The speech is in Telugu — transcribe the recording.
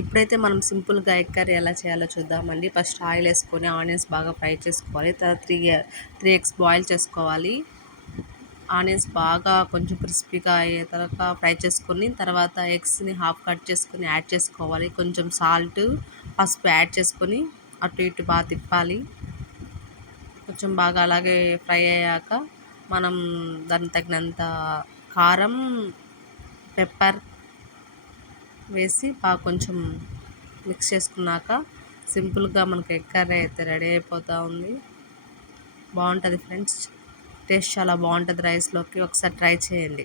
ఇప్పుడైతే మనం సింపుల్గా ఎగ్ కర్రీ ఎలా చేయాలో చూద్దామండి. ఫస్ట్ ఆయిల్ వేసుకొని ఆనియన్స్ బాగా ఫ్రై చేసుకోవాలి. తర్వాత త్రీ ఎగ్స్ బాయిల్ చేసుకోవాలి. ఆనియన్స్ బాగా కొంచెం క్రిస్పీగా అయ్యే తర్వాత ఫ్రై చేసుకొని, తర్వాత ఎగ్స్ని హాఫ్ కట్ చేసుకొని యాడ్ చేసుకోవాలి. కొంచెం సాల్ట్, పసుపు యాడ్ చేసుకొని అటు ఇటు బాగా తిప్పాలి. కొంచెం బాగా అలాగే ఫ్రై అయ్యాక మనం దానికి తగినంత కారం, పెప్పర్ వేసి బాగా కొంచెం మిక్స్ చేసుకున్నాక సింపుల్గా మనకి ఎగ్ కర్రీ అయితే రెడీ అయిపోతూ ఉంది. బాగుంటుంది ఫ్రెండ్స్, టేస్ట్ చాలా బాగుంటుంది రైస్లోకి. ఒకసారి ట్రై చేయండి.